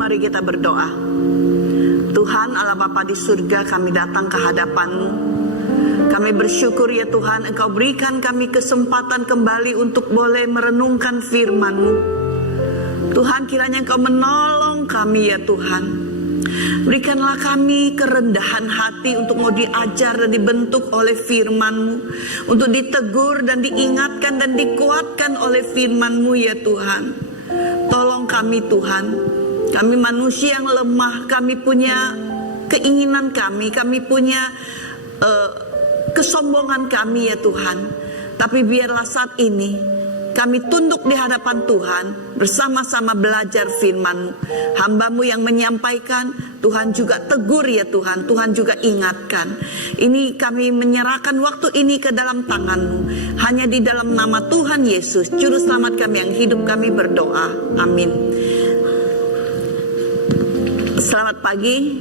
Mari kita berdoa. Tuhan Allah Bapa di surga, kami datang ke hadapan-Mu. Kami bersyukur ya Tuhan, Engkau berikan kami kesempatan kembali untuk boleh merenungkan firman-Mu. Tuhan, kiranya Engkau menolong kami ya Tuhan. Berikanlah kami kerendahan hati untuk mau diajar dan dibentuk oleh firman-Mu, untuk ditegur dan diingatkan dan dikuatkan oleh firman-Mu ya Tuhan. Tolong kami Tuhan. Kami manusia yang lemah, kami punya keinginan kami punya kesombongan kami ya Tuhan. Tapi biarlah saat ini kami tunduk di hadapan Tuhan, bersama-sama belajar firman-Mu. Hamba-Mu yang menyampaikan, Tuhan juga tegur ya Tuhan, Tuhan juga ingatkan. Ini kami menyerahkan waktu ini ke dalam tangan-Mu. Hanya di dalam nama Tuhan Yesus, Juru Selamat kami yang hidup, kami berdoa. Amin. Selamat pagi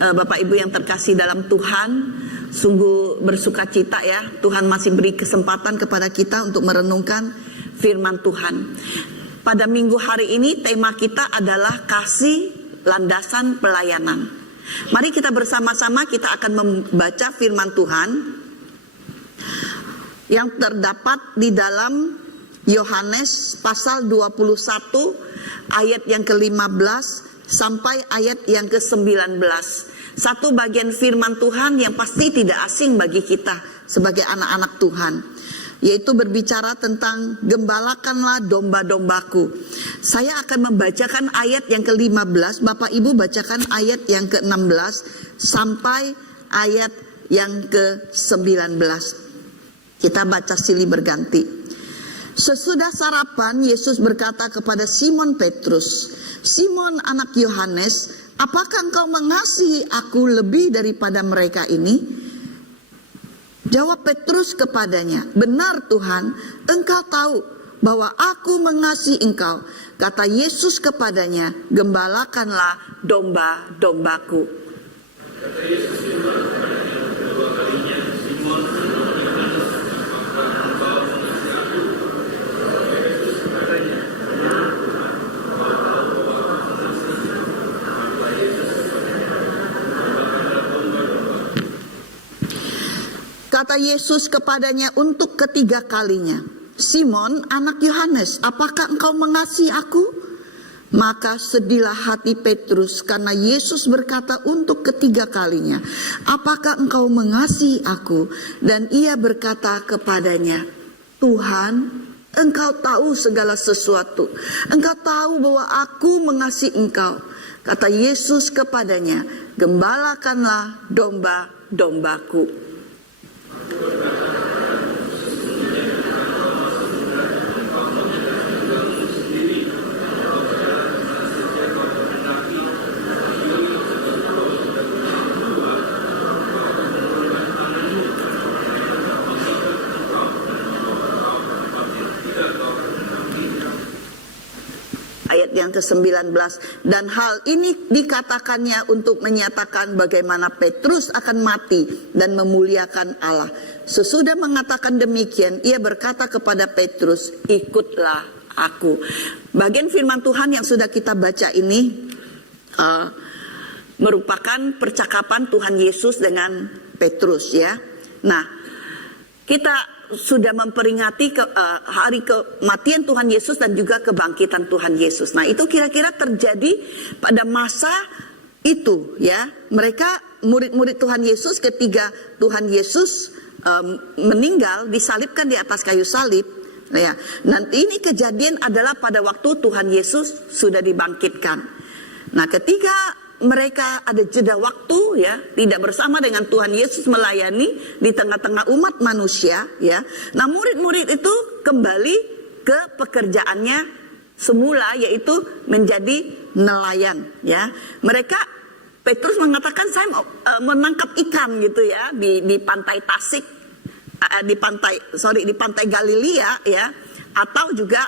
Bapak Ibu yang terkasih dalam Tuhan. Sungguh bersuka cita ya, Tuhan masih beri kesempatan kepada kita untuk merenungkan firman Tuhan. Pada minggu hari ini tema kita adalah kasih landasan pelayanan. Mari kita bersama-sama kita akan membaca firman Tuhan yang terdapat di dalam Yohanes pasal 21 ayat yang ke-15 sampai ayat yang ke-19. Satu bagian firman Tuhan yang pasti tidak asing bagi kita sebagai anak-anak Tuhan, yaitu berbicara tentang gembalakanlah domba-dombaku. Saya akan membacakan ayat yang ke-15, Bapak Ibu bacakan ayat yang ke-16 sampai ayat yang ke-19. Kita baca silih berganti. Sesudah sarapan, Yesus berkata kepada Simon Petrus, "Simon anak Yohanes, apakah engkau mengasihi aku lebih daripada mereka ini?" Jawab Petrus kepadanya, "Benar Tuhan, engkau tahu bahwa aku mengasihi engkau." Kata Yesus kepadanya, "Gembalakanlah domba-dombaku." Kata Yesus kepadanya kedua kalinya, "Simon, Kata Yesus kepadanya untuk ketiga kalinya, "Simon anak Yohanes, apakah engkau mengasihi aku?" Maka sedihlah hati Petrus karena Yesus berkata untuk ketiga kalinya, "Apakah engkau mengasihi aku?" Dan ia berkata kepadanya, "Tuhan, engkau tahu segala sesuatu. Engkau tahu bahwa aku mengasihi engkau." Kata Yesus kepadanya, "Gembalakanlah domba-dombaku." Ayat yang ke-19, dan hal ini dikatakannya untuk menyatakan bagaimana Petrus akan mati dan memuliakan Allah. Sesudah mengatakan demikian, ia berkata kepada Petrus, "Ikutlah aku." Bagian firman Tuhan yang sudah kita baca ini merupakan percakapan Tuhan Yesus dengan Petrus ya. Nah, kita sudah memperingati hari kematian Tuhan Yesus dan juga kebangkitan Tuhan Yesus. Nah, itu kira-kira terjadi pada masa itu ya. Mereka murid-murid Tuhan Yesus ketika Tuhan Yesus meninggal, disalibkan di atas kayu salib. Nah, ya, nanti ini kejadian adalah pada waktu Tuhan Yesus sudah dibangkitkan. Nah, ketika mereka ada jeda waktu ya, tidak bersama dengan Tuhan Yesus melayani di tengah-tengah umat manusia ya. Nah, murid-murid itu kembali ke pekerjaannya semula, yaitu menjadi nelayan ya. Mereka, Petrus mengatakan, "Saya menangkap ikan gitu ya di pantai Tasik, di pantai Galilea ya." Atau juga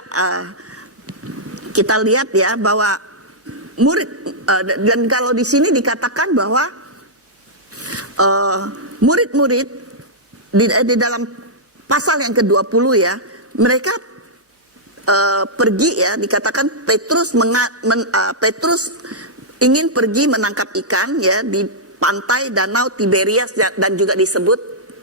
kita lihat ya bahwa murid, dan kalau di sini dikatakan bahwa murid-murid di dalam pasal yang ke-20 ya, mereka pergi ya, dikatakan Petrus ingin pergi menangkap ikan ya di pantai Danau Tiberias dan juga disebut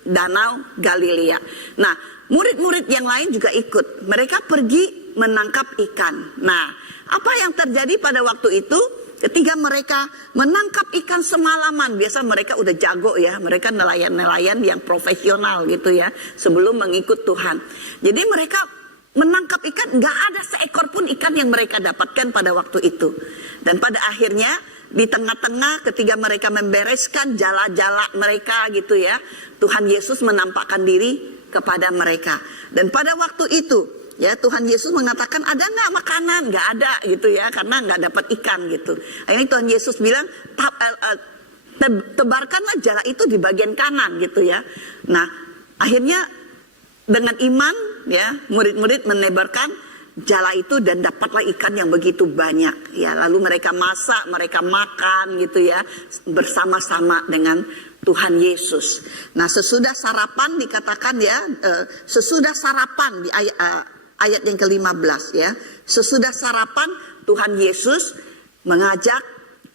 Danau Galilea. Nah, murid-murid yang lain juga ikut. Mereka pergi menangkap ikan. Nah, apa yang terjadi pada waktu itu? Ketika mereka menangkap ikan semalaman, biasa mereka udah jago ya, mereka nelayan-nelayan yang profesional gitu ya, sebelum mengikut Tuhan. Jadi mereka menangkap ikan, nggak ada seekor pun ikan yang mereka dapatkan pada waktu itu. Dan pada akhirnya di tengah-tengah ketika mereka membereskan jala-jala mereka gitu ya, Tuhan Yesus menampakkan diri kepada mereka. Dan pada waktu itu ya Tuhan Yesus mengatakan, ada nggak makanan? Nggak ada gitu ya, karena nggak dapat ikan gitu. Akhirnya Tuhan Yesus bilang, tebarkanlah jala itu di bagian kanan gitu ya. Nah, akhirnya dengan iman ya murid-murid menebarkan jala itu dan dapatlah ikan yang begitu banyak ya. Lalu mereka masak, mereka makan gitu ya bersama-sama dengan Tuhan Yesus. Nah, sesudah sarapan dikatakan ya, sesudah sarapan di ayat yang ke-15 ya. Sesudah sarapan Tuhan Yesus mengajak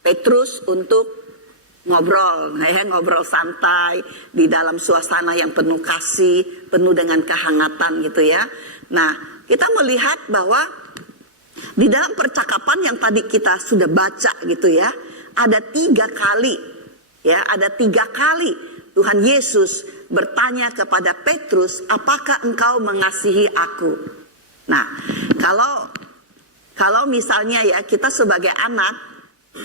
Petrus untuk ngobrol ya, ngobrol santai di dalam suasana yang penuh kasih, penuh dengan kehangatan gitu ya. Nah, kita melihat bahwa di dalam percakapan yang tadi kita sudah baca gitu ya, ada 3 kali ya, ada 3 kali Tuhan Yesus bertanya kepada Petrus, apakah engkau mengasihi aku? Nah, kalau misalnya ya kita sebagai anak,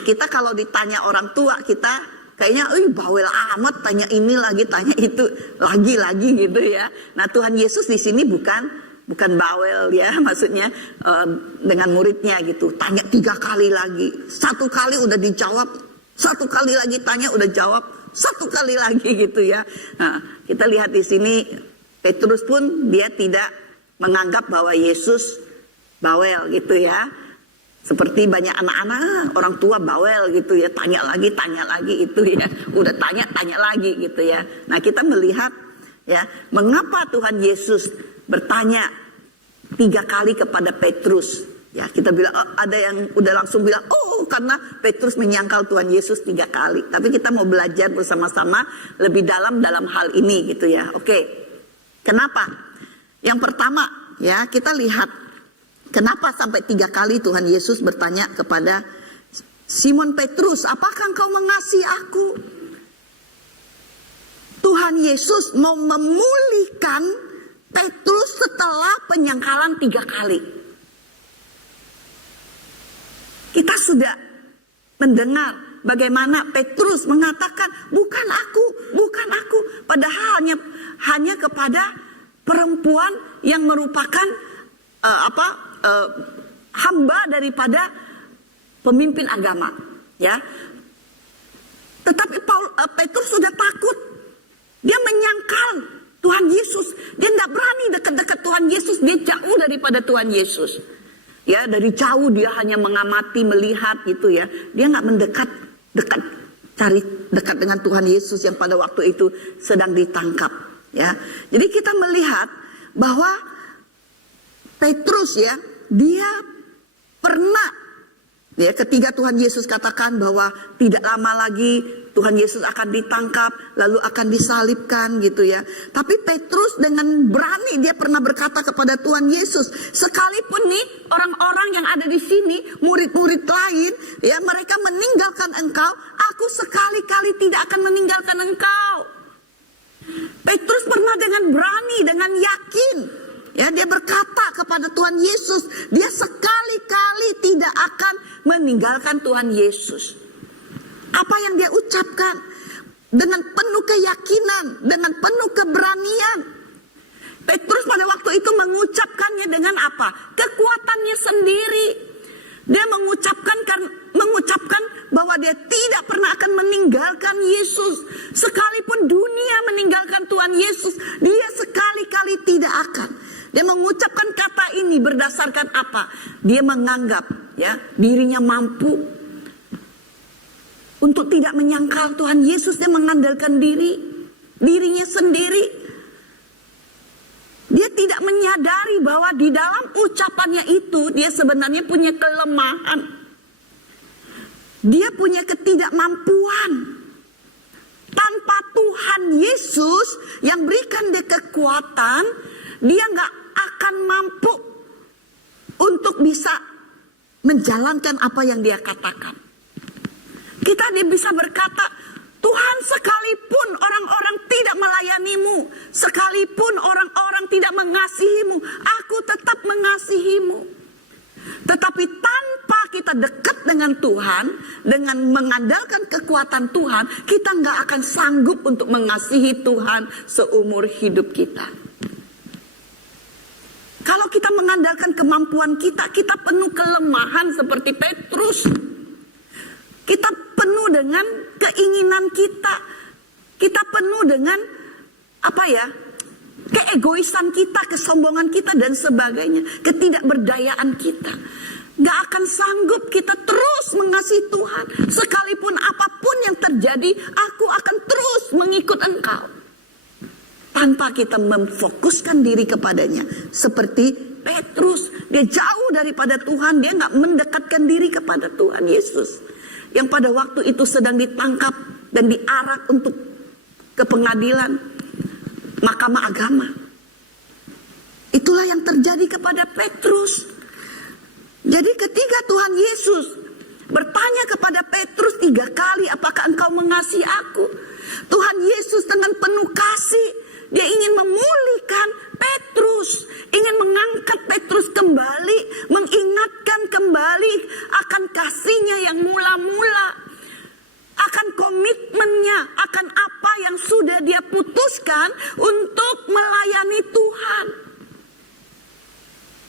kita kalau ditanya orang tua kita kayaknya, bawel amat, tanya ini lagi, tanya itu lagi gitu ya. Nah, Tuhan Yesus di sini bukan bawel ya, maksudnya dengan muridnya gitu, tanya 3 kali lagi, 1 kali udah dijawab, 1 kali lagi tanya udah jawab, 1 kali lagi gitu ya. Nah, kita lihat di sini Petrus pun dia tidak menganggap bahwa Yesus bawel gitu ya. Seperti banyak anak-anak, orang tua bawel gitu ya, tanya lagi itu ya. Udah tanya lagi gitu ya. Nah, kita melihat ya, mengapa Tuhan Yesus bertanya 3 kali kepada Petrus. Ya, kita bilang ada yang udah langsung bilang, karena Petrus menyangkal Tuhan Yesus 3 kali. Tapi kita mau belajar bersama-sama lebih dalam hal ini gitu ya. Oke. Kenapa? Yang pertama ya, kita lihat kenapa sampai 3 kali Tuhan Yesus bertanya kepada Simon Petrus, apakah engkau mengasihi aku? Tuhan Yesus mau memulihkan Petrus setelah penyangkalan 3 kali. Kita sudah mendengar bagaimana Petrus mengatakan, bukan aku. Padahal hanya kepada perempuan yang merupakan hamba daripada pemimpin agama, ya. Tetapi Petrus sudah takut, dia menyangkal Tuhan Yesus, dia tidak berani dekat-dekat Tuhan Yesus, dia jauh daripada Tuhan Yesus, ya. Dari jauh dia hanya mengamati, melihat gitu ya, dia nggak mendekat, cari dekat dengan Tuhan Yesus yang pada waktu itu sedang ditangkap. Ya, jadi kita melihat bahwa Petrus ya, dia pernah ya, ketika Tuhan Yesus katakan bahwa tidak lama lagi Tuhan Yesus akan ditangkap lalu akan disalibkan gitu ya. Tapi Petrus dengan berani dia pernah berkata kepada Tuhan Yesus, sekalipun nih orang-orang yang ada di sini, murid-murid lain ya, mereka meninggalkan engkau, aku sekali-kali tidak akan meninggalkan engkau. Petrus pernah dengan berani, dengan yakin ya, dia berkata kepada Tuhan Yesus, dia sekali-kali tidak akan meninggalkan Tuhan Yesus. Apa yang dia ucapkan dengan penuh keyakinan, dengan penuh keberanian. Petrus pada waktu itu mengucapkannya dengan apa? Kekuatannya sendiri. Dia mengucapkan bahwa dia tidak pernah akan meninggalkan Yesus. Sekalipun dunia meninggalkan Tuhan Yesus, dia sekali-kali tidak akan. Dia mengucapkan kata ini berdasarkan apa? Dia menganggap ya dirinya mampu untuk tidak menyangkal Tuhan Yesus. Dia mengandalkan dirinya sendiri. Dia tidak menyadari bahwa di dalam ucapannya itu dia sebenarnya punya kelemahan. Dia punya ketidakmampuan. Tanpa Tuhan Yesus yang berikan dia kekuatan, dia gak akan mampu untuk bisa menjalankan apa yang dia katakan. Dia bisa berkata, Tuhan, sekalipun orang-orang tidak melayanimu, sekalipun orang-orang tidak mengasihimu, aku tetap mengasihimu. Tetapi tanpa kita dekat dengan Tuhan, dengan mengandalkan kekuatan Tuhan, kita nggak akan sanggup untuk mengasihi Tuhan seumur hidup kita. Kalau kita mengandalkan kemampuan kita, kita penuh kelemahan seperti Petrus. Kita penuh dengan keinginan kita. Kita penuh dengan keegoisan kita, kesombongan kita dan sebagainya. Ketidakberdayaan kita. Gak akan sanggup kita terus mengasihi Tuhan. Sekalipun apapun yang terjadi, aku akan terus mengikut Engkau. Tanpa kita memfokuskan diri kepadanya. Seperti Petrus. Dia jauh daripada Tuhan. Dia gak mendekatkan diri kepada Tuhan Yesus. Yang pada waktu itu sedang ditangkap dan diarak untuk ke pengadilan mahkamah agama. Itulah yang terjadi kepada Petrus. Jadi ketika Tuhan Yesus bertanya kepada Petrus 3 kali, apakah engkau mengasihi aku? Tuhan Yesus dengan penuh kasih, dia ingin memulihkan Petrus, ingin mengangkat Petrus kembali, mengingatkan kembali akan kasihnya yang mula-mula, akan komitmennya, akan apa yang sudah dia putuskan untuk melayani Tuhan.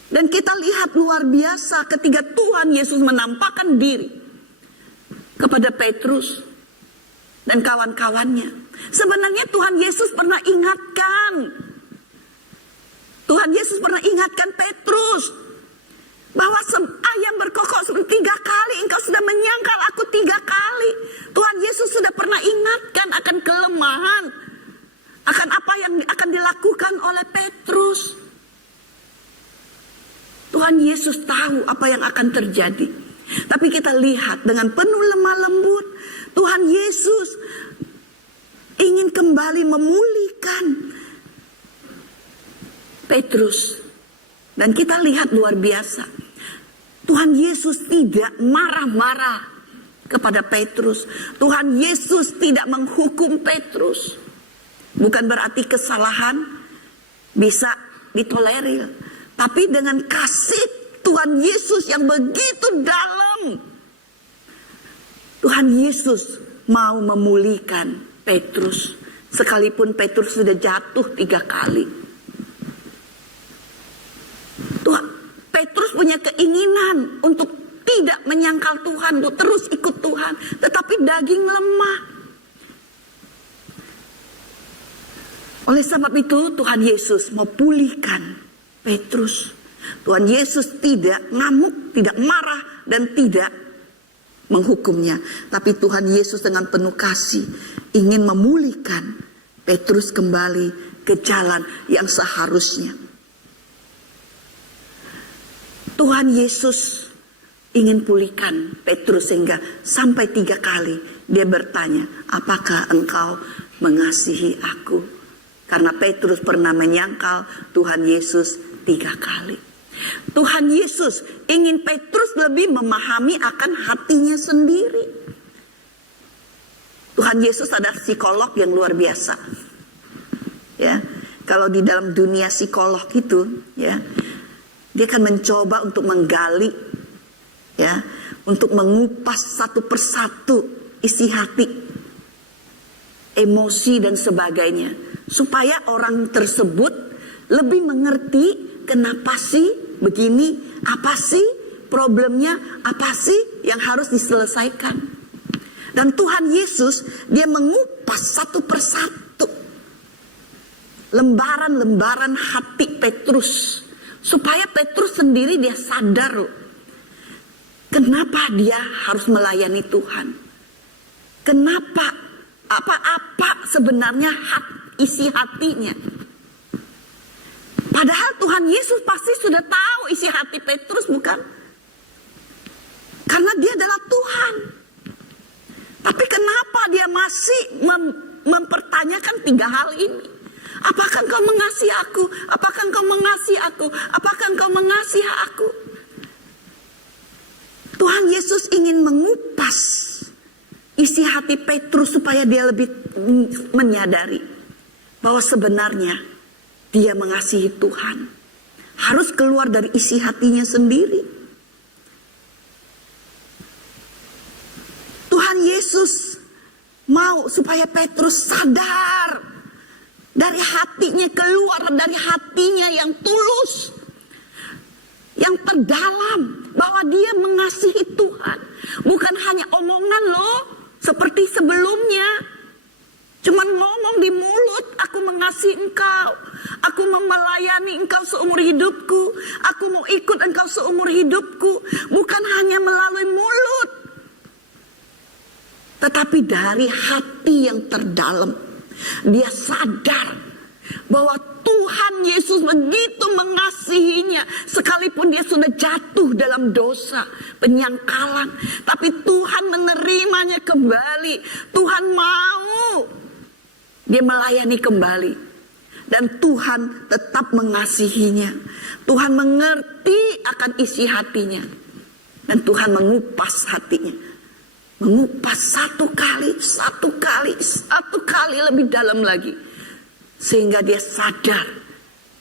Dan kita lihat luar biasa ketika Tuhan Yesus menampakkan diri kepada Petrus dan kawan-kawannya. Sebenarnya Tuhan Yesus pernah ingatkan. Tuhan Yesus pernah ingatkan Petrus bahwa ayam berkokok 3 kali, engkau sudah menyangkal aku 3 kali. Tuhan Yesus sudah pernah ingatkan akan kelemahan, akan apa yang akan dilakukan oleh Petrus. Tuhan Yesus tahu apa yang akan terjadi. Tapi kita lihat dengan penuh lemah lembut, Tuhan Yesus ingin kembali memulihkan Petrus. Dan kita lihat luar biasa. Tuhan Yesus tidak marah-marah kepada Petrus. Tuhan Yesus tidak menghukum Petrus. Bukan berarti kesalahan bisa ditolerir. Tapi dengan kasih Tuhan Yesus yang begitu dalam, Tuhan Yesus mau memulihkan Petrus. Sekalipun Petrus sudah jatuh 3 kali. Petrus punya keinginan untuk tidak menyangkal Tuhan, untuk terus ikut Tuhan. Tetapi daging lemah. Oleh sebab itu Tuhan Yesus mau pulihkan Petrus. Tuhan Yesus tidak ngamuk, tidak marah dan tidak menghukumnya. Tapi Tuhan Yesus dengan penuh kasih ingin memulihkan Petrus kembali ke jalan yang seharusnya. Tuhan Yesus ingin pulihkan Petrus sehingga sampai 3 kali dia bertanya, apakah engkau mengasihi aku? Karena Petrus pernah menyangkal Tuhan Yesus 3 kali. Tuhan Yesus ingin Petrus lebih memahami akan hatinya sendiri. Tuhan Yesus adalah psikolog yang luar biasa. Ya, kalau di dalam dunia psikolog itu, ya, dia akan mencoba untuk menggali, ya, untuk mengupas satu persatu isi hati, emosi dan sebagainya, supaya orang tersebut lebih mengerti kenapa sih begini, apa sih problemnya, apa sih yang harus diselesaikan. Dan Tuhan Yesus dia mengupas satu persatu lembaran-lembaran hati Petrus. Supaya Petrus sendiri dia sadar loh, kenapa dia harus melayani Tuhan. Kenapa, apa sebenarnya isi hatinya. Padahal Tuhan Yesus pasti sudah tahu isi hati Petrus, bukan? Karena dia adalah Tuhan. masih mempertanyakan 3 hal ini. Apakah engkau mengasihi aku? Apakah engkau mengasihi aku? Apakah engkau mengasihi aku? Tuhan Yesus ingin mengupas isi hati Petrus supaya dia lebih menyadari bahwa sebenarnya dia mengasihi Tuhan. Harus keluar dari isi hatinya sendiri. Tuhan Yesus mau supaya Petrus sadar dari hatinya, keluar dari hatinya yang tulus, yang terdalam, bahwa dia mengasihi Tuhan. Bukan hanya omongan loh, seperti sebelumnya. Cuman ngomong di mulut, aku mengasihi engkau, aku mau melayani engkau seumur hidupku, aku mau ikut engkau seumur hidupku. Bukan hanya melalui mulut, tetapi dari hati yang terdalam. Dia sadar bahwa Tuhan Yesus begitu mengasihinya, sekalipun dia sudah jatuh dalam dosa, penyangkalan, tapi Tuhan menerimanya kembali. Tuhan mau dia melayani kembali, dan Tuhan tetap mengasihinya. Tuhan mengerti akan isi hatinya, dan Tuhan mengupas hatinya. Mengupas satu kali lebih dalam lagi, sehingga dia sadar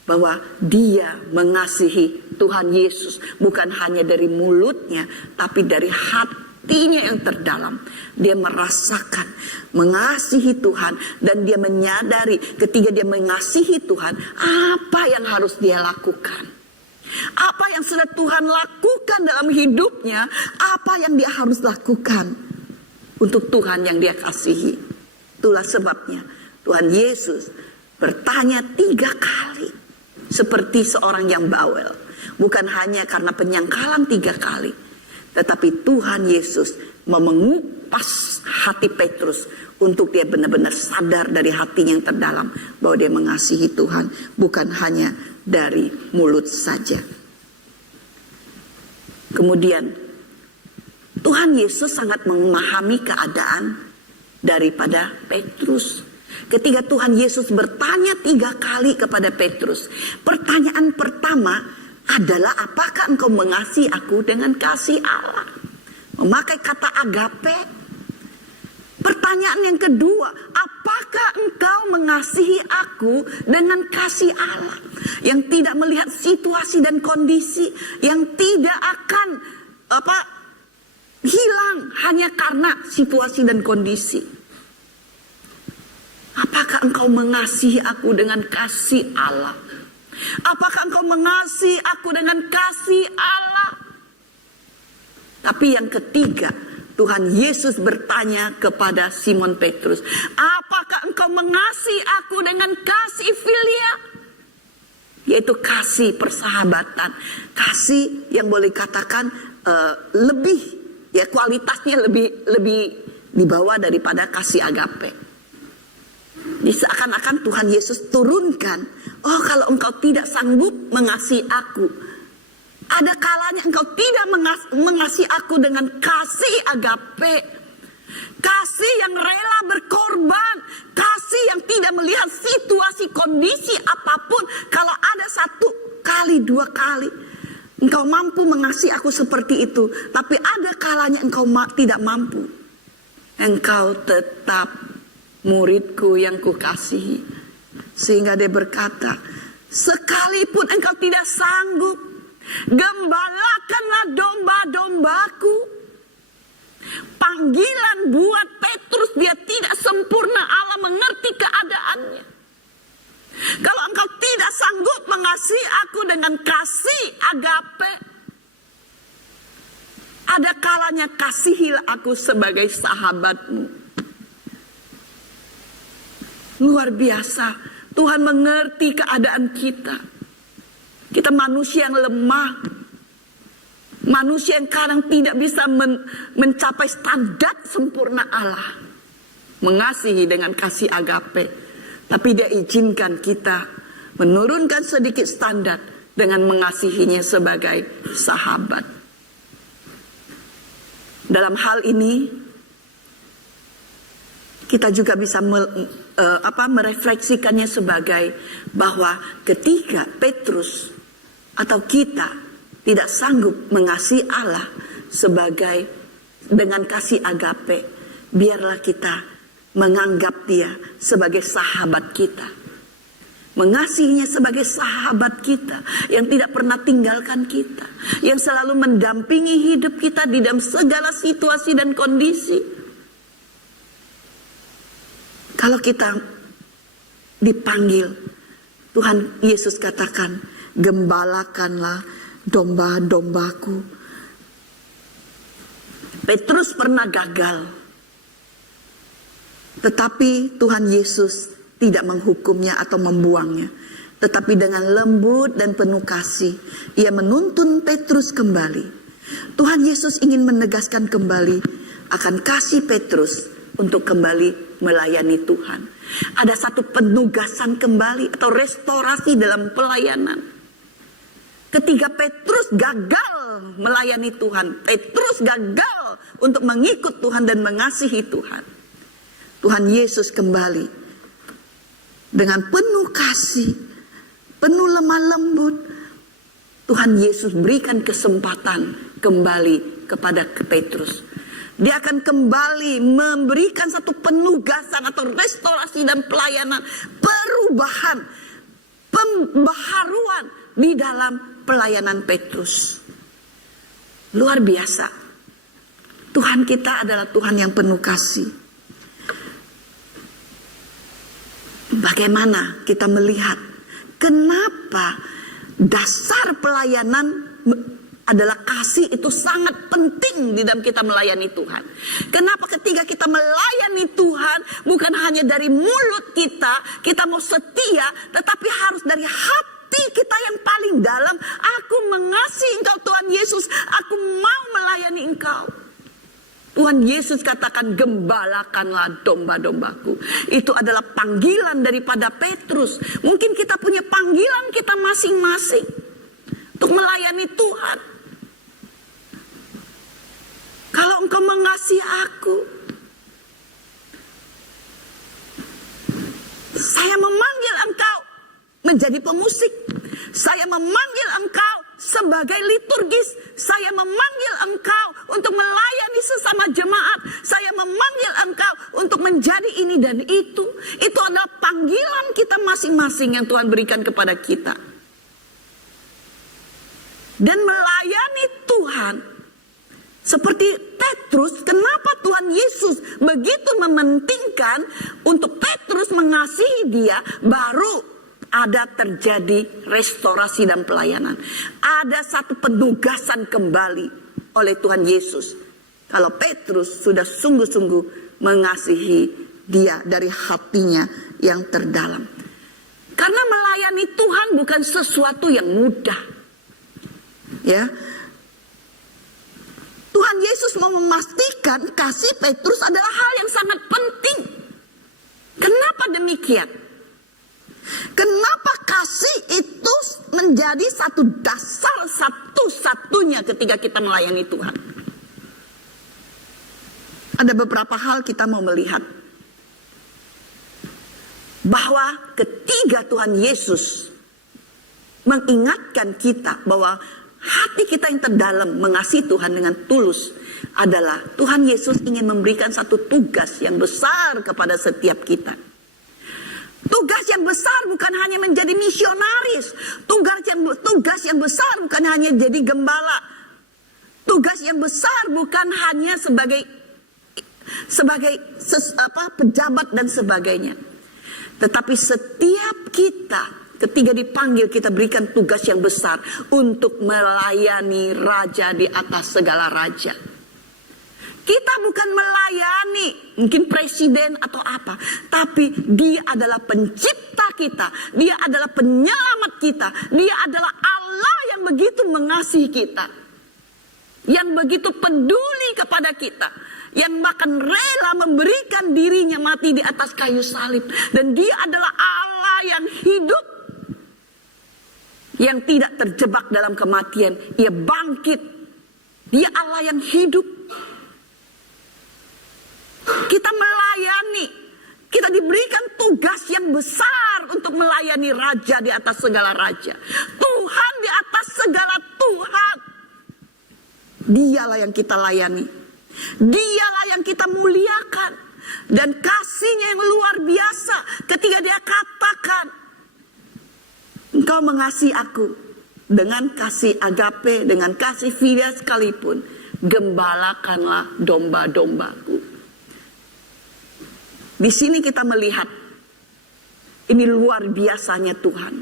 bahwa dia mengasihi Tuhan Yesus bukan hanya dari mulutnya, tapi dari hatinya yang terdalam. Dia merasakan mengasihi Tuhan, dan dia menyadari ketika dia mengasihi Tuhan, apa yang harus dia lakukan, apa yang sudah Tuhan lakukan dalam hidupnya, apa yang dia harus lakukan untuk Tuhan yang dia kasihi. Itulah sebabnya Tuhan Yesus bertanya 3 kali seperti seorang yang bawel. Bukan hanya karena penyangkalan 3 kali, tetapi Tuhan Yesus mau mengupas hati Petrus untuk dia benar-benar sadar dari hatinya yang terdalam bahwa dia mengasihi Tuhan, bukan hanya dari mulut saja. Kemudian Tuhan Yesus sangat memahami keadaan daripada Petrus. Ketika Tuhan Yesus bertanya 3 kali kepada Petrus, pertanyaan pertama adalah, apakah engkau mengasihi aku dengan kasih Allah? Memakai kata agape. Pertanyaan yang kedua, apakah engkau mengasihi aku dengan kasih Allah, yang tidak melihat situasi dan kondisi, yang tidak akan hilang hanya karena situasi dan kondisi? Apakah engkau mengasihi aku dengan kasih Allah? Apakah engkau mengasihi aku dengan kasih Allah? Tapi yang ketiga, Tuhan Yesus bertanya kepada Simon Petrus, apakah engkau mengasihi aku dengan kasih filia? Yaitu kasih persahabatan, kasih yang boleh katakan lebih, ya kualitasnya lebih dibawa daripada kasih agape. Seakan-akan Tuhan Yesus turunkan, oh kalau engkau tidak sanggup mengasihi aku, ada kalanya engkau tidak mengasihi aku dengan kasih agape, kasih yang rela berkorban, kasih yang tidak melihat situasi kondisi apapun. Kalau ada 1 kali 2 kali engkau mampu mengasihi aku seperti itu, tapi ada kalanya engkau tidak mampu, engkau tetap muridku yang kukasihi. Sehingga dia berkata, sekalipun engkau tidak sanggup, gembalakanlah domba-dombaku. Panggilan buat Petrus, dia tidak sempurna, Allah mengerti keadaannya. Kalau engkau tidak sanggup mengasihi aku dengan kasih agape, ada kalanya kasihilah aku sebagai sahabatmu. Luar biasa, Tuhan mengerti keadaan kita. Kita manusia yang lemah, manusia yang kadang tidak bisa mencapai standar sempurna Allah, mengasihi dengan kasih agape. Tapi dia izinkan kita menurunkan sedikit standar dengan mengasihinya sebagai sahabat. Dalam hal ini kita juga bisa merefleksikannya sebagai bahwa ketika Petrus atau kita tidak sanggup mengasihi Allah sebagai dengan kasih agape, biarlah kita menganggap dia sebagai sahabat kita, mengasihinya sebagai sahabat kita yang tidak pernah tinggalkan kita, yang selalu mendampingi hidup kita di dalam segala situasi dan kondisi. Kalau kita dipanggil, Tuhan Yesus katakan, gembalakanlah domba-dombaku. Petrus pernah gagal, tetapi Tuhan Yesus tidak menghukumnya atau membuangnya. Tetapi dengan lembut dan penuh kasih, ia menuntun Petrus kembali. Tuhan Yesus ingin menegaskan kembali akan kasih Petrus untuk kembali melayani Tuhan. Ada satu penugasan kembali atau restorasi dalam pelayanan. Ketika Petrus gagal melayani Tuhan, Petrus gagal untuk mengikut Tuhan dan mengasihi Tuhan, Tuhan Yesus kembali dengan penuh kasih, penuh lemah lembut. Tuhan Yesus berikan kesempatan kembali kepada Petrus. Dia akan kembali memberikan satu penugasan atau restorasi dan pelayanan, perubahan, pembaharuan di dalam pelayanan Petrus. Luar biasa. Tuhan kita adalah Tuhan yang penuh kasih. Bagaimana kita melihat kenapa dasar pelayanan adalah kasih itu sangat penting di dalam kita melayani Tuhan. Kenapa ketika kita melayani Tuhan bukan hanya dari mulut kita mau setia, tetapi harus dari hati kita yang paling dalam. Aku mengasihi Engkau Tuhan Yesus, aku mau melayani Engkau. Tuhan Yesus katakan, gembalakanlah domba-dombaku. Itu adalah panggilan daripada Petrus. Mungkin kita punya panggilan kita masing-masing untuk melayani Tuhan. Kalau engkau mengasihi aku, saya memanggil engkau menjadi pemusik. Saya memanggil engkau sebagai liturgis. Saya memanggil engkau untuk melayani sesama jemaat. Saya memanggil engkau untuk menjadi ini dan itu. Itu adalah panggilan kita masing-masing yang Tuhan berikan kepada kita. Dan melayani Tuhan seperti Petrus, kenapa Tuhan Yesus begitu mementingkan untuk Petrus mengasihi dia, baru ada terjadi restorasi dan pelayanan. Ada satu penugasan kembali oleh Tuhan Yesus. Kalau Petrus sudah sungguh-sungguh mengasihi dia dari hatinya yang terdalam. Karena melayani Tuhan bukan sesuatu yang mudah. Ya, Tuhan Yesus mau memastikan kasih Petrus adalah hal yang sangat penting. Kenapa demikian? Kenapa kasih itu menjadi satu dasar satu-satunya ketika kita melayani Tuhan? Ada beberapa hal kita mau melihat. Bahwa ketika Tuhan Yesus mengingatkan kita bahwa hati kita yang terdalam mengasihi Tuhan dengan tulus adalah Tuhan Yesus ingin memberikan satu tugas yang besar kepada setiap kita. Tugas yang besar bukan hanya menjadi misionaris. Tugas yang besar bukan hanya jadi gembala. Tugas yang besar bukan hanya sebagai pejabat dan sebagainya. Tetapi setiap kita ketika dipanggil, kita berikan tugas yang besar untuk melayani Raja di atas segala raja. Kita bukan melayani mungkin presiden atau apa, tapi dia adalah pencipta kita, dia adalah penyelamat kita, dia adalah Allah yang begitu mengasihi kita, yang begitu peduli kepada kita, yang bahkan rela memberikan dirinya mati di atas kayu salib. Dan dia adalah Allah yang hidup, yang tidak terjebak dalam kematian. Ia bangkit. Dia Allah yang hidup. Kita melayani yang besar untuk melayani raja di atas segala raja. Tuhan di atas segala Tuhan. Dialah yang kita layani. Dialah yang kita muliakan. Dan kasihnya yang luar biasa ketika dia katakan, engkau mengasihi aku dengan kasih agape, dengan kasih filia sekalipun, gembalakanlah domba-dombaku. Di sini kita melihat ini luar biasanya Tuhan.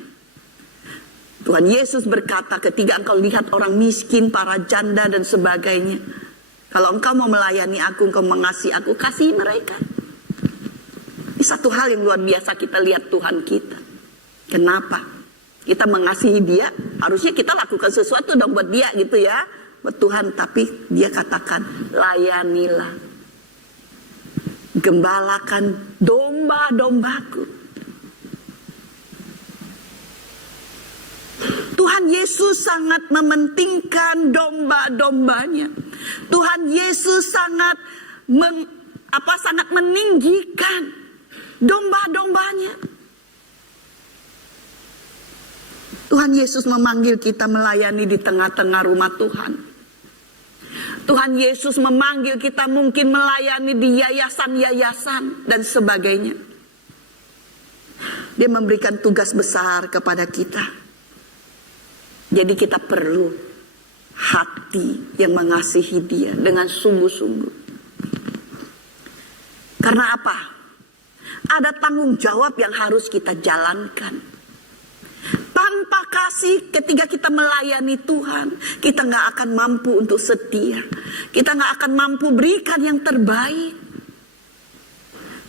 Tuhan Yesus berkata ketika engkau lihat orang miskin, para janda dan sebagainya, kalau engkau mau melayani aku, engkau mengasihi aku, kasihi mereka. Ini satu hal yang luar biasa kita lihat Tuhan kita. Kenapa? Kita mengasihi dia, harusnya kita lakukan sesuatu dong buat dia gitu ya. Buat Tuhan, tapi dia katakan, layanilah. Gembalakan domba-dombaku. Tuhan Yesus sangat mementingkan domba-dombanya. Tuhan Yesus sangat sangat meninggikan domba-dombanya. Tuhan Yesus memanggil kita melayani di tengah-tengah rumah Tuhan. Tuhan Yesus memanggil kita mungkin melayani di yayasan-yayasan dan sebagainya. Dia memberikan tugas besar kepada kita. Jadi kita perlu hati yang mengasihi dia dengan sungguh-sungguh. Karena apa? Ada tanggung jawab yang harus kita jalankan. Tanpa kasih ketika kita melayani Tuhan, kita gak akan mampu untuk setia. Kita gak akan mampu berikan yang terbaik.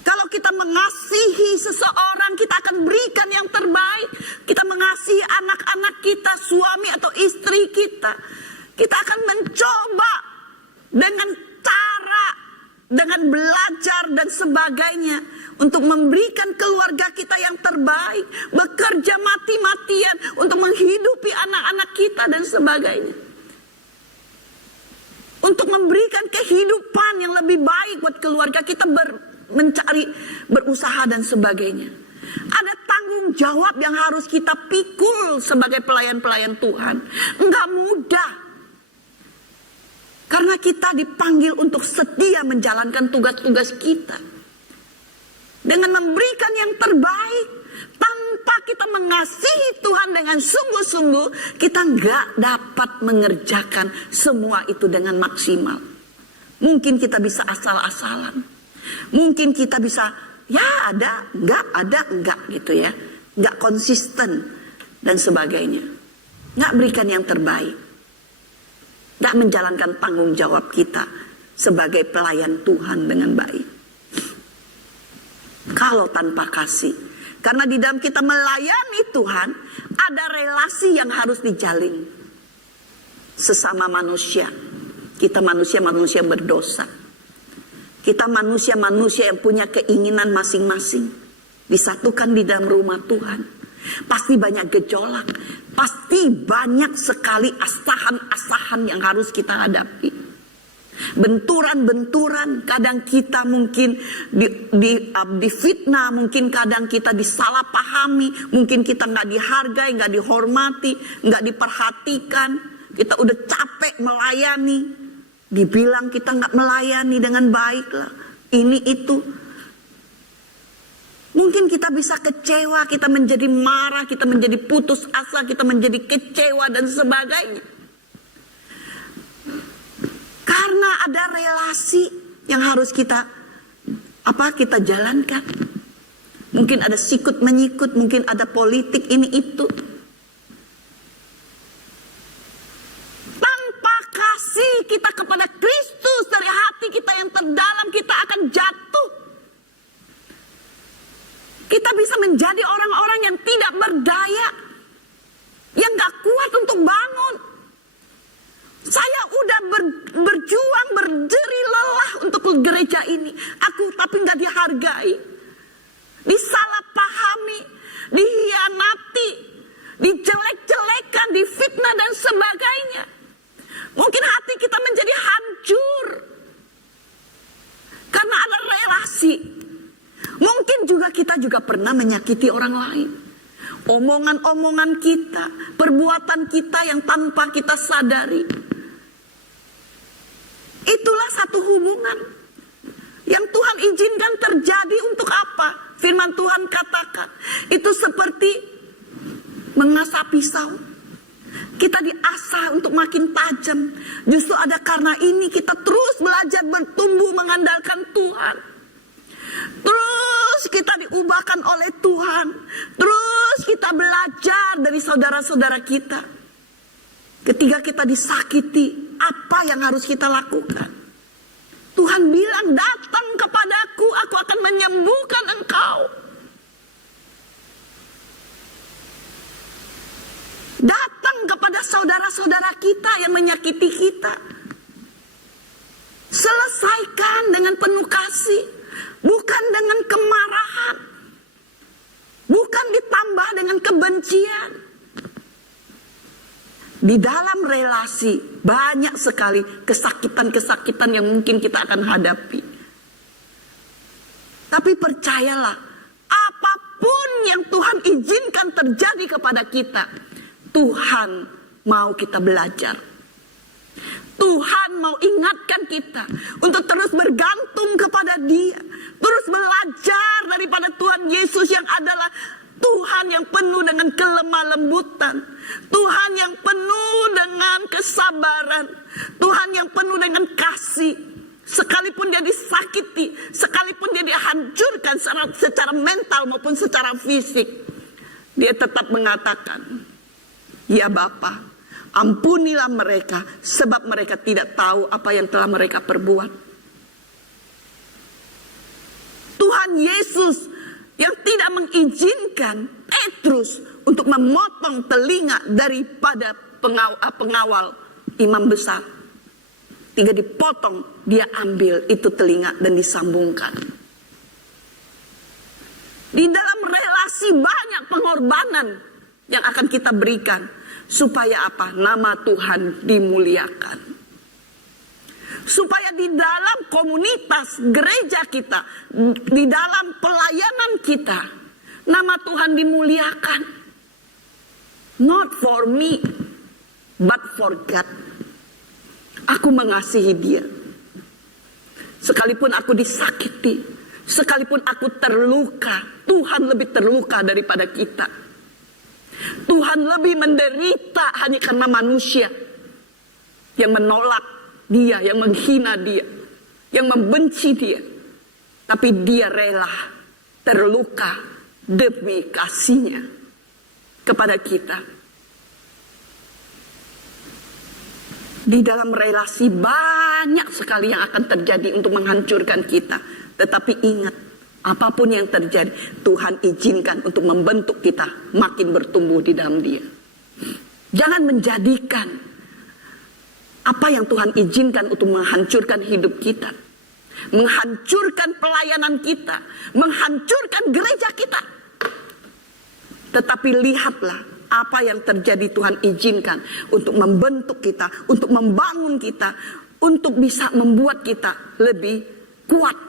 Kalau kita mengasihi seseorang, kita akan berikan yang terbaik. Kita mengasihi anak-anak kita, suami atau istri kita. Kita akan mencoba dengan cara, dengan belajar dan sebagainya. Untuk memberikan keluarga kita yang terbaik. Bekerja mati-matian untuk menghidupi anak-anak kita dan sebagainya. Untuk memberikan kehidupan yang lebih baik buat keluarga kita, mencari, berusaha dan sebagainya. Ada tanggung jawab yang harus kita pikul sebagai pelayan-pelayan Tuhan. Enggak mudah. Karena kita dipanggil untuk setia menjalankan tugas-tugas kita. Dengan memberikan yang terbaik. Tanpa kita mengasihi Tuhan dengan sungguh-sungguh, kita enggak dapat mengerjakan semua itu dengan maksimal. Mungkin kita bisa asal-asalan. Mungkin kita bisa, ya ada, enggak gitu ya. Enggak konsisten dan sebagainya. Enggak berikan yang terbaik. Enggak menjalankan tanggung jawab kita sebagai pelayan Tuhan dengan baik. Kalau tanpa kasih. Karena di dalam kita melayani Tuhan, ada relasi yang harus dijalin. Sesama manusia. Kita manusia-manusia berdosa. Kita manusia-manusia yang punya keinginan masing-masing. Disatukan di dalam rumah Tuhan. Pasti banyak gejolak. Pasti banyak sekali asahan-asahan yang harus kita hadapi. Benturan-benturan. Kadang kita mungkin difitnah. Mungkin kadang kita disalahpahami. Mungkin kita gak dihargai, gak dihormati, gak diperhatikan. Kita udah capek melayani. Dibilang kita nggak melayani dengan baik lah. Ini itu. Mungkin kita bisa kecewa, kita menjadi marah, kita menjadi putus asa, kita menjadi kecewa dan sebagainya. Karena ada relasi yang harus kita jalankan. Mungkin ada sikut menyikut, mungkin ada politik ini itu. Kita kepada Kristus dari hati kita yang terdalam, kita akan jatuh. Kita bisa menjadi orang-orang yang tidak berdaya, yang gak kuat untuk bangun. Saya udah berjuang, berderi lelah untuk gereja ini. Tapi gak dihargai. Disalahpahami, dihianati, dijelek-jelekan, difitnah dan sebagainya. Mungkin hati kita menjadi hancur. Karena ada relasi. Mungkin juga kita juga pernah menyakiti orang lain. Omongan-omongan kita, perbuatan kita yang tanpa kita sadari. Itulah satu hubungan yang Tuhan izinkan terjadi untuk apa? Firman Tuhan katakan, itu seperti mengasah pisau. Kita diasah untuk makin tajam. Justru ada karena ini kita terus belajar bertumbuh mengandalkan Tuhan. Terus kita diubahkan oleh Tuhan. Terus kita belajar dari saudara-saudara kita. Ketika kita disakiti, apa yang harus kita lakukan? Tuhan bilang, datang kepadaku, aku akan menyembuhkan engkau. Datang kepada saudara-saudara kita yang menyakiti kita. Selesaikan dengan penuh kasih. Bukan dengan kemarahan. Bukan ditambah dengan kebencian. Di dalam relasi banyak sekali kesakitan-kesakitan yang mungkin kita akan hadapi. Tapi percayalah, apapun yang Tuhan izinkan terjadi kepada kita, Tuhan mau kita belajar. Tuhan mau ingatkan kita untuk terus bergantung kepada Dia. Terus belajar daripada Tuhan Yesus yang adalah Tuhan yang penuh dengan kelemah lembutan. Tuhan yang penuh dengan kesabaran. Tuhan yang penuh dengan kasih. Sekalipun dia disakiti, sekalipun dia dihancurkan secara mental maupun secara fisik, dia tetap mengatakan, ya Bapa, ampunilah mereka sebab mereka tidak tahu apa yang telah mereka perbuat. Tuhan Yesus yang tidak mengizinkan Petrus untuk memotong telinga daripada pengawal imam besar. Tiga dipotong, dia ambil itu telinga dan disambungkan. Di dalam relasi banyak pengorbanan yang akan kita berikan. Supaya apa? Nama Tuhan dimuliakan. Supaya di dalam komunitas gereja kita, di dalam pelayanan kita, nama Tuhan dimuliakan. Not for me, but for God. Aku mengasihi Dia. Sekalipun aku disakiti, sekalipun aku terluka, Tuhan lebih terluka daripada kita. Tuhan lebih menderita hanya karena manusia yang menolak Dia, yang menghina Dia, yang membenci Dia. Tapi Dia rela terluka demi kasih-Nya kepada kita. Di dalam relasi banyak sekali yang akan terjadi untuk menghancurkan kita. Tetapi ingat, apapun yang terjadi, Tuhan izinkan untuk membentuk kita makin bertumbuh di dalam Dia. Jangan menjadikan apa yang Tuhan izinkan untuk menghancurkan hidup kita, menghancurkan pelayanan kita, menghancurkan gereja kita. Tetapi lihatlah apa yang terjadi, Tuhan izinkan untuk membentuk kita, untuk membangun kita, untuk bisa membuat kita lebih kuat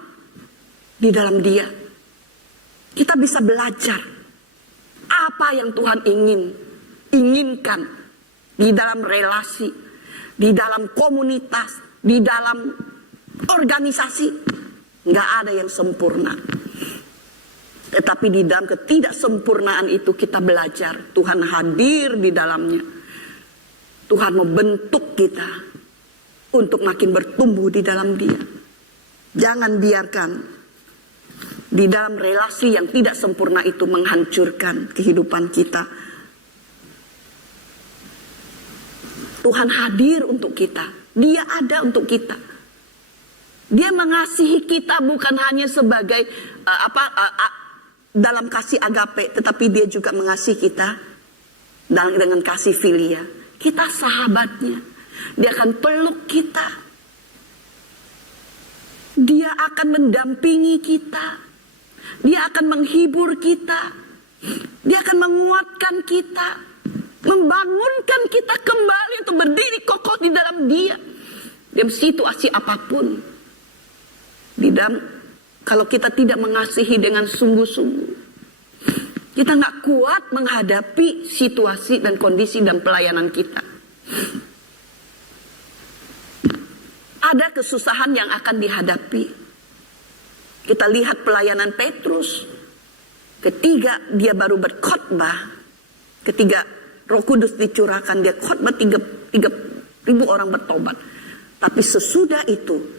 di dalam Dia. Kita bisa belajar apa yang Tuhan inginkan di dalam relasi, di dalam komunitas, di dalam organisasi. Nggak ada yang sempurna. Tetapi di dalam ketidaksempurnaan itu kita belajar. Tuhan hadir di dalamnya. Tuhan membentuk kita untuk makin bertumbuh di dalam Dia. Jangan biarkan di dalam relasi yang tidak sempurna itu menghancurkan kehidupan kita. Tuhan hadir untuk kita. Dia ada untuk kita. Dia mengasihi kita bukan hanya sebagai dalam kasih agape, tetapi Dia juga mengasihi kita dengan kasih filia. Kita sahabatnya. Dia akan peluk kita. Dia akan mendampingi kita. Dia akan menghibur kita. Dia akan menguatkan kita, membangunkan kita kembali untuk berdiri kokoh di dalam Dia. Dalam situasi apapun, di dalam kalau kita tidak mengasihi dengan sungguh-sungguh, kita nggak kuat menghadapi situasi dan kondisi dan pelayanan kita. Ada kesusahan yang akan dihadapi. Kita lihat pelayanan Petrus. Ketika dia baru berkhotbah, ketika Roh Kudus dicurahkan, dia khotbah 3.000 orang bertobat. Tapi sesudah itu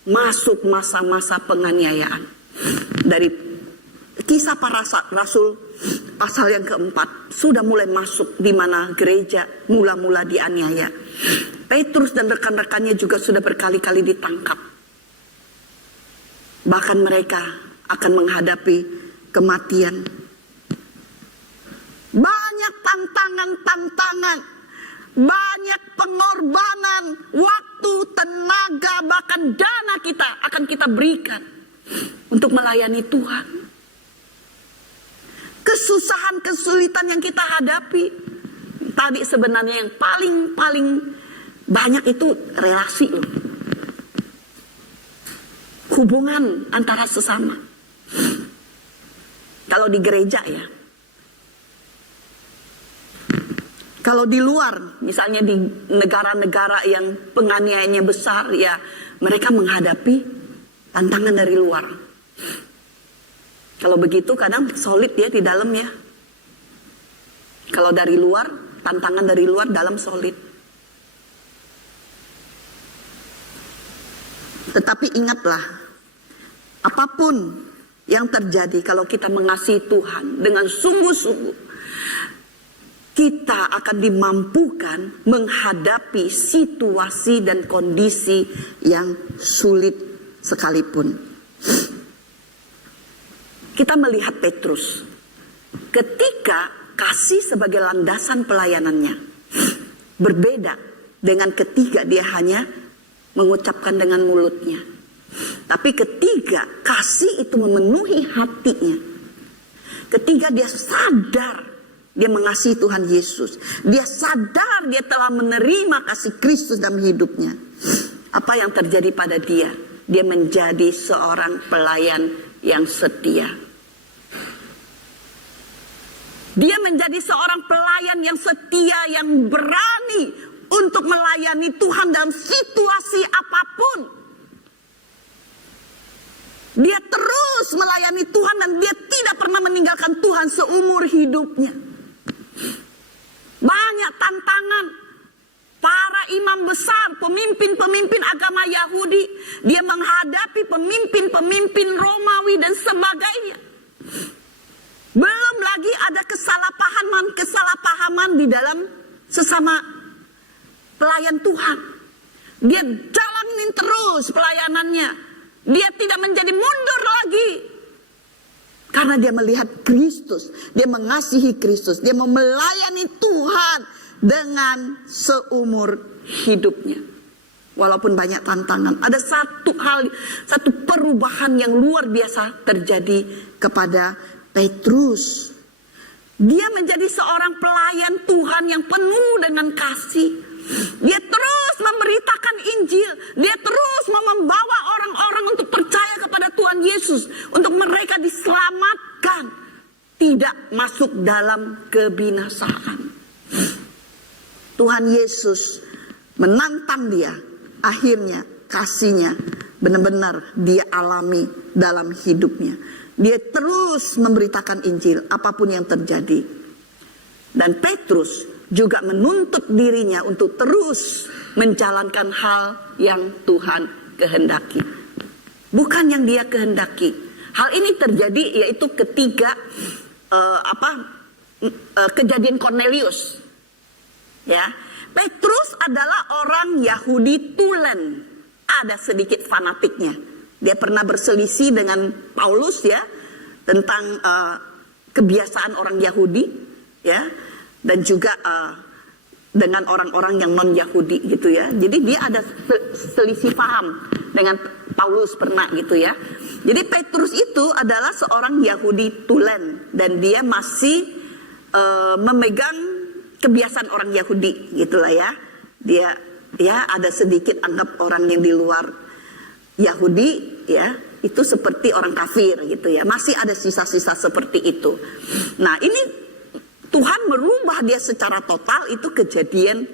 masuk masa-masa penganiayaan. Dari Kisah Para Rasul pasal yang keempat sudah mulai masuk di mana gereja mula-mula dianiaya. Petrus dan rekan-rekannya juga sudah berkali-kali ditangkap. Bahkan mereka akan menghadapi kematian. Banyak tantangan-tantangan, banyak pengorbanan, waktu, tenaga, bahkan dana kita akan kita berikan untuk melayani Tuhan. Kesusahan, kesulitan yang kita hadapi tadi sebenarnya yang paling banyak itu relasi loh. Hubungan antara sesama. Kalau di gereja ya. Kalau di luar, misalnya di negara-negara yang penganiayaannya besar, ya mereka menghadapi tantangan dari luar. Kalau begitu kadang solid ya di dalam ya. Kalau dari luar, tantangan dari luar, dalam solid. Tetapi ingatlah, apapun yang terjadi kalau kita mengasihi Tuhan dengan sungguh-sungguh, kita akan dimampukan menghadapi situasi dan kondisi yang sulit sekalipun. Kita melihat Petrus ketika kasih sebagai landasan pelayanannya berbeda dengan ketika dia hanya mengucapkan dengan mulutnya. Tapi ketika kasih itu memenuhi hatinya, ketika dia sadar dia mengasihi Tuhan Yesus, dia sadar dia telah menerima kasih Kristus dalam hidupnya, apa yang terjadi pada dia? Dia menjadi seorang pelayan yang setia. Dia menjadi seorang pelayan yang setia, yang berani untuk melayani Tuhan dalam situasi apapun. Dia terus melayani Tuhan dan dia tidak pernah meninggalkan Tuhan seumur hidupnya. Banyak tantangan. Para imam besar, pemimpin-pemimpin agama Yahudi, dia menghadapi pemimpin-pemimpin Romawi dan sebagainya. Belum lagi ada kesalahpahaman di dalam sesama pelayan Tuhan. Dia jalanin terus pelayanannya. Dia tidak menjadi mundur lagi. Karena dia melihat Kristus, dia mengasihi Kristus, dia mau melayani Tuhan dengan seumur hidupnya. Walaupun banyak tantangan, ada satu perubahan yang luar biasa terjadi kepada Petrus. Dia menjadi seorang pelayan Tuhan yang penuh dengan kasih. Dia terus memberitakan Injil. Dia terus membawa orang-orang untuk percaya kepada Tuhan Yesus. Untuk mereka diselamatkan. Tidak masuk dalam kebinasaan. Tuhan Yesus menantang dia. Akhirnya kasihnya benar-benar dia alami dalam hidupnya. Dia terus memberitakan Injil apapun yang terjadi. Dan Petrus juga menuntut dirinya untuk terus menjalankan hal yang Tuhan kehendaki. Bukan yang dia kehendaki. Hal ini terjadi yaitu ketika kejadian Cornelius. Ya, Petrus adalah orang Yahudi tulen. Ada sedikit fanatiknya. Dia pernah berselisih dengan Paulus ya tentang kebiasaan orang Yahudi ya, dan juga dengan orang-orang yang non Yahudi gitu ya. Jadi dia ada selisih paham dengan Paulus pernah gitu ya. Jadi Petrus itu adalah seorang Yahudi tulen dan dia masih memegang kebiasaan orang Yahudi gitulah ya. Dia ya ada sedikit anggap orang yang di luar Yahudi ya, itu seperti orang kafir gitu ya. Masih ada sisa-sisa seperti itu. Nah, ini Tuhan merubah dia secara total. Itu kejadian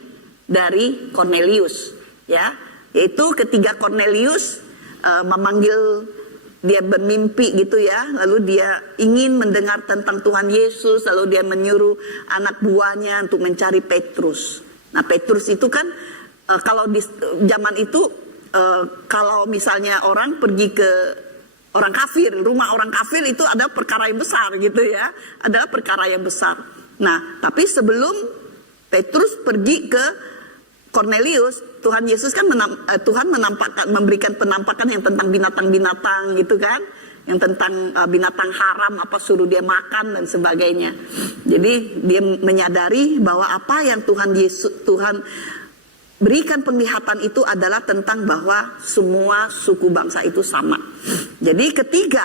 dari Cornelius ya. Yaitu ketika Cornelius memanggil, dia bermimpi gitu ya, lalu dia ingin mendengar tentang Tuhan Yesus, lalu dia menyuruh anak buahnya untuk mencari Petrus. Nah, Petrus itu kan kalau di zaman itu kalau misalnya orang pergi ke orang kafir, rumah orang kafir, itu adalah perkara yang besar gitu ya, adalah perkara yang besar. Nah, tapi sebelum Petrus pergi ke Cornelius, Tuhan Yesus kan Tuhan memberikan penampakan yang tentang binatang-binatang gitu kan, yang tentang binatang haram, apa suruh dia makan dan sebagainya. Jadi dia menyadari bahwa apa yang Tuhan berikan penglihatan itu adalah tentang bahwa semua suku bangsa itu sama. Jadi ketiga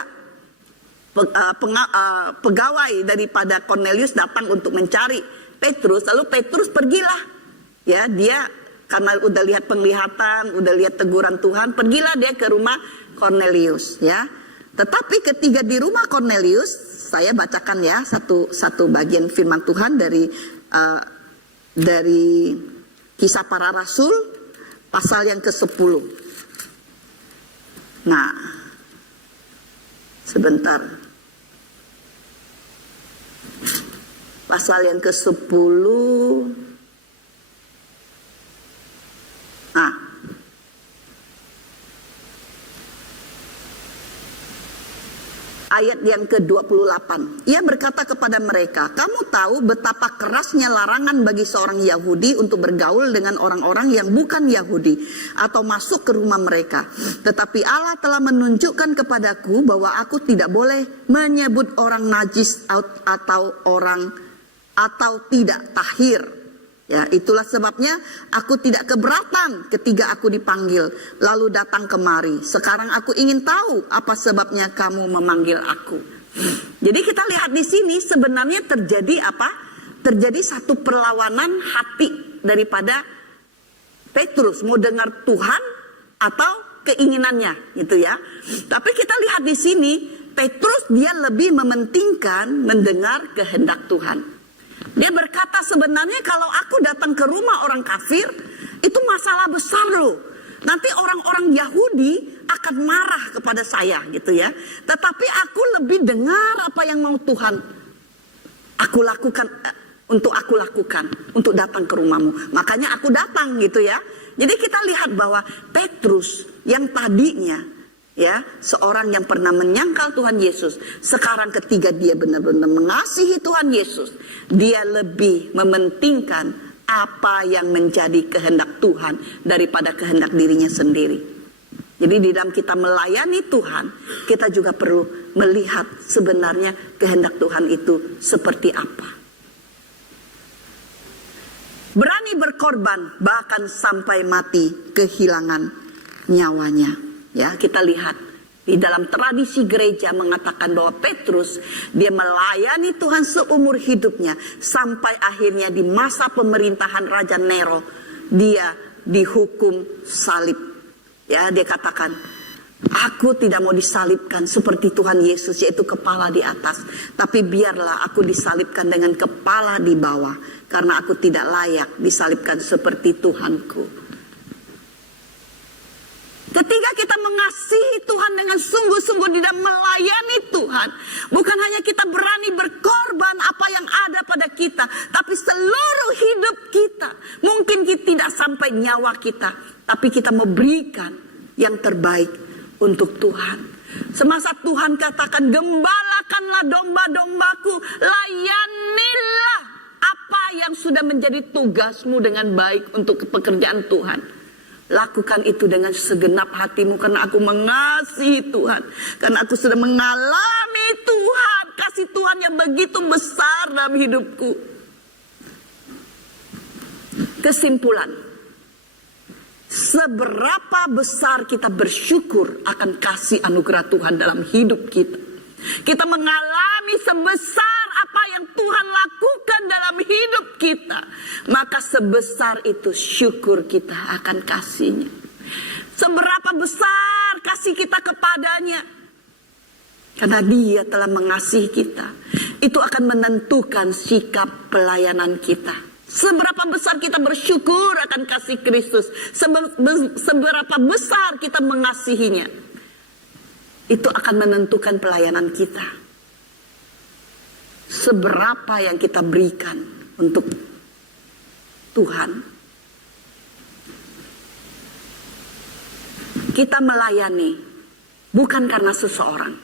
pegawai daripada Cornelius datang untuk mencari Petrus, lalu Petrus pergilah ya, dia karena udah lihat penglihatan, udah lihat teguran Tuhan, pergilah dia ke rumah Cornelius ya. Tetapi ketika di rumah Cornelius, saya bacakan ya satu bagian firman Tuhan dari Kisah Para Rasul pasal yang ke-10. Nah, sebentar. Pasal yang ke-10. Nah, ayat yang ke-28. Ia berkata kepada mereka, kamu tahu betapa kerasnya larangan bagi seorang Yahudi untuk bergaul dengan orang-orang yang bukan Yahudi atau masuk ke rumah mereka. Tetapi Allah telah menunjukkan kepadaku bahwa aku tidak boleh menyebut orang najis atau tidak tahir. Ya, itulah sebabnya aku tidak keberatan ketika aku dipanggil, lalu datang kemari. Sekarang aku ingin tahu apa sebabnya kamu memanggil aku. Jadi kita lihat di sini sebenarnya terjadi apa? Terjadi satu perlawanan hati daripada Petrus, mau dengar Tuhan atau keinginannya, gitu ya. Tapi kita lihat di sini Petrus dia lebih mementingkan mendengar kehendak Tuhan. Dia berkata sebenarnya kalau aku datang ke rumah orang kafir itu masalah besar loh. Nanti orang-orang Yahudi akan marah kepada saya gitu ya. Tetapi aku lebih dengar apa yang mau Tuhan aku lakukan, untuk datang ke rumahmu. Makanya aku datang gitu ya. Jadi kita lihat bahwa Petrus yang tadinya ya seorang yang pernah menyangkal Tuhan Yesus, sekarang ketika dia benar-benar mengasihi Tuhan Yesus, dia lebih mementingkan apa yang menjadi kehendak Tuhan daripada kehendak dirinya sendiri. Jadi di dalam kita melayani Tuhan, kita juga perlu melihat sebenarnya kehendak Tuhan itu seperti apa. Berani berkorban bahkan sampai mati, kehilangan nyawanya. Ya, kita lihat di dalam tradisi gereja mengatakan bahwa Petrus dia melayani Tuhan seumur hidupnya sampai akhirnya di masa pemerintahan Raja Nero dia dihukum salib. Ya, dia katakan, aku tidak mau disalibkan seperti Tuhan Yesus yaitu kepala di atas, tapi biarlah aku disalibkan dengan kepala di bawah karena aku tidak layak disalibkan seperti Tuhanku. Ketika kita mengasihi Tuhan dengan sungguh-sungguh di dalam melayani Tuhan, bukan hanya kita berani berkorban apa yang ada pada kita, tapi seluruh hidup kita. Mungkin kita tidak sampai nyawa kita, tapi kita memberikan yang terbaik untuk Tuhan. Semasa Tuhan katakan, gembalakanlah domba-dombaku, layanilah apa yang sudah menjadi tugasmu dengan baik untuk pekerjaan Tuhan. Lakukan itu dengan segenap hatimu karena aku mengasihi Tuhan. Karena aku sudah mengalami Tuhan. Kasih Tuhan yang begitu besar dalam hidupku. Kesimpulan. Seberapa besar kita bersyukur akan kasih anugerah Tuhan dalam hidup kita. Kita mengalami sebesar apa yang Tuhan lakukan dalam hidup kita, maka sebesar itu syukur kita akan kasihnya. Seberapa besar kasih kita kepadanya. Karena dia telah mengasihi kita. Itu akan menentukan sikap pelayanan kita. Seberapa besar kita bersyukur akan kasih Kristus. Seberapa besar kita mengasihinya. Itu akan menentukan pelayanan kita. Seberapa yang kita berikan untuk Tuhan. Kita melayani bukan karena seseorang.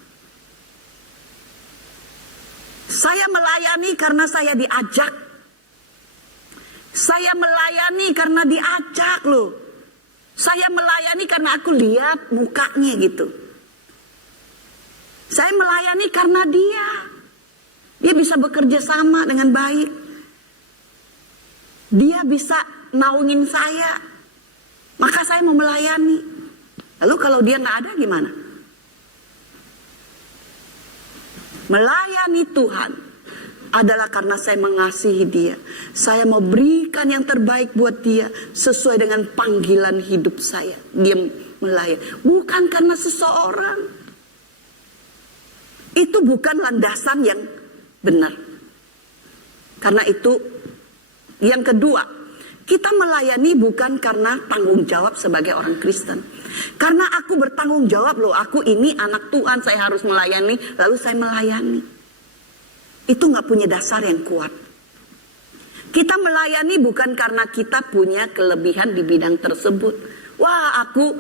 Saya melayani karena saya diajak. Saya melayani karena diajak loh. Saya melayani karena aku lihat mukanya gitu. Saya melayani karena dia. Dia bisa bekerja sama dengan baik. Dia bisa naungin saya. Maka saya mau melayani. Lalu kalau dia nggak ada gimana? Melayani Tuhan adalah karena saya mengasihi dia. Saya mau berikan yang terbaik buat dia sesuai dengan panggilan hidup saya. Dia melayani. Bukan karena seseorang. Itu bukan landasan yang benar. Karena itu yang kedua, kita melayani bukan karena tanggung jawab sebagai orang Kristen. Karena aku bertanggung jawab loh, aku ini anak Tuhan, saya harus melayani, lalu saya melayani. Itu gak punya dasar yang kuat. Kita melayani bukan karena kita punya kelebihan di bidang tersebut. Wah, aku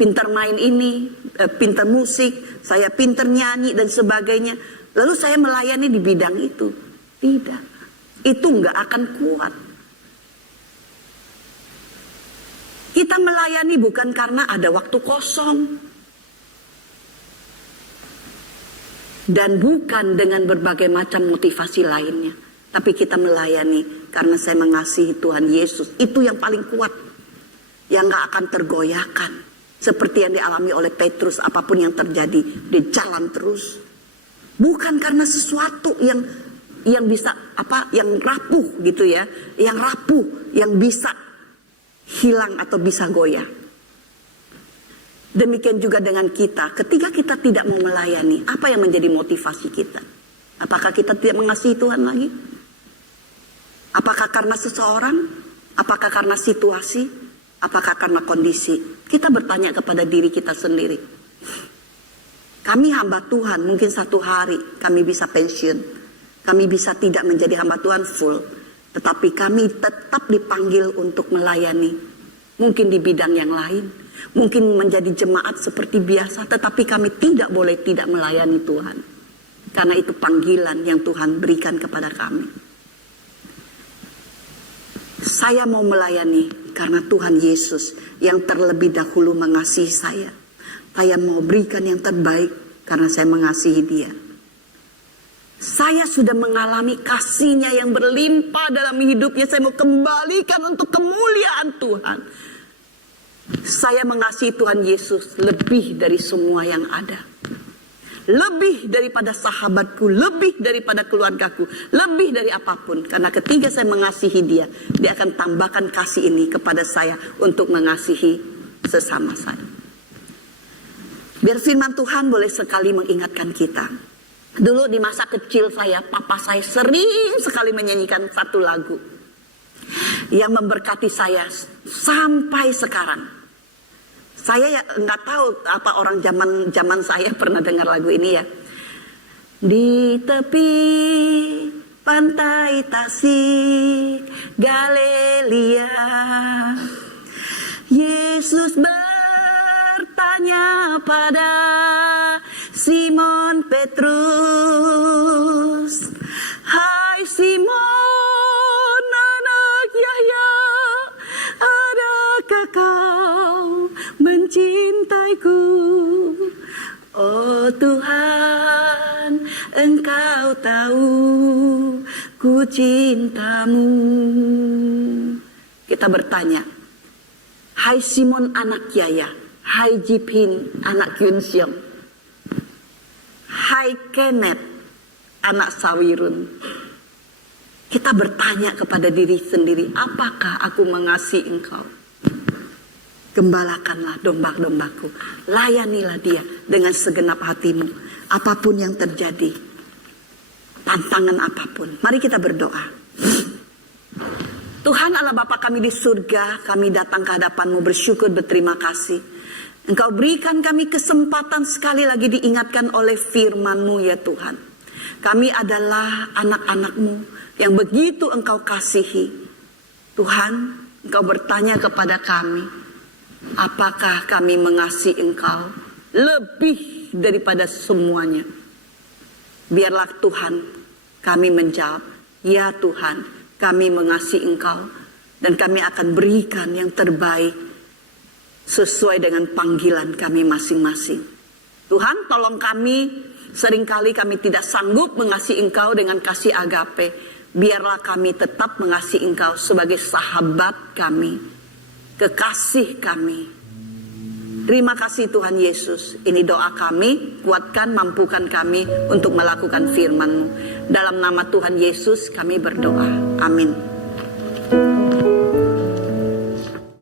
pintar main ini, pintar musik, saya pintar nyanyi dan sebagainya. Lalu saya melayani di bidang itu. Tidak. Itu nggak akan kuat. Kita melayani bukan karena ada waktu kosong. Dan bukan dengan berbagai macam motivasi lainnya. Tapi kita melayani karena saya mengasihi Tuhan Yesus. Itu yang paling kuat. Yang nggak akan tergoyahkan. Seperti yang dialami oleh Petrus, apapun yang terjadi, dia jalan terus. Bukan karena sesuatu yang bisa yang rapuh gitu ya, yang rapuh, yang bisa hilang atau bisa goyah. Demikian juga dengan kita, ketika kita tidak mau melayani, apa yang menjadi motivasi kita? Apakah kita tidak mengasihi Tuhan lagi? Apakah karena seseorang? Apakah karena situasi? Apakah karena kondisi? Kita bertanya kepada diri kita sendiri. Kami hamba Tuhan, mungkin satu hari kami bisa pensiun. Kami bisa tidak menjadi hamba Tuhan full. Tetapi kami tetap dipanggil untuk melayani. Mungkin di bidang yang lain. Mungkin menjadi jemaat seperti biasa. Tetapi kami tidak boleh tidak melayani Tuhan. Karena itu panggilan yang Tuhan berikan kepada kami. Saya mau melayani karena Tuhan Yesus yang terlebih dahulu mengasihi saya. Saya mau berikan yang terbaik karena saya mengasihi dia. Saya sudah mengalami kasih-Nya yang berlimpah dalam hidupnya. Saya mau kembalikan untuk kemuliaan Tuhan. Saya mengasihi Tuhan Yesus lebih dari semua yang ada. Lebih daripada sahabatku, lebih daripada keluargaku, lebih dari apapun. Karena ketika saya mengasihi dia, dia akan tambahkan kasih ini kepada saya untuk mengasihi sesama saya. Biar firman Tuhan boleh sekali mengingatkan kita. Dulu di masa kecil saya, papa saya sering sekali menyanyikan satu lagu yang memberkati saya sampai sekarang. Saya ya nggak tahu apa orang zaman saya pernah dengar lagu ini ya. Di tepi pantai Tasik Galilea, Yesus bertanya pada Simon Petrus, "Hai Simon, anak Yahya, adakah kau mencintaiku?" Oh Tuhan, Engkau tahu ku cintamu. Kita bertanya, hai Simon anak Yahya, hai Jipin anak Yunsyong, hai Kenneth anak Sawirun. Kita bertanya kepada diri sendiri, apakah aku mengasihi engkau? Gembalakanlah domba-dombaku. Layanilah dia dengan segenap hatimu. Apapun yang terjadi. Tantangan apapun. Mari kita berdoa. Tuhan Allah Bapa kami di surga. Kami datang ke hadapan-Mu bersyukur berterima kasih. Engkau berikan kami kesempatan sekali lagi diingatkan oleh firman-Mu ya Tuhan. Kami adalah anak-anak-Mu yang begitu Engkau kasihi. Tuhan, Engkau bertanya kepada kami. Apakah kami mengasihi Engkau lebih daripada semuanya? Biarlah Tuhan kami menjawab, ya Tuhan, kami mengasihi Engkau dan kami akan berikan yang terbaik sesuai dengan panggilan kami masing-masing. Tuhan, tolong kami, seringkali kami tidak sanggup mengasihi Engkau dengan kasih agape. Biarlah kami tetap mengasihi Engkau sebagai sahabat kami, kekasih kami. Terima kasih Tuhan Yesus. Ini doa kami, kuatkan, mampukan kami untuk melakukan firman-Mu. Dalam nama Tuhan Yesus kami berdoa. Amin.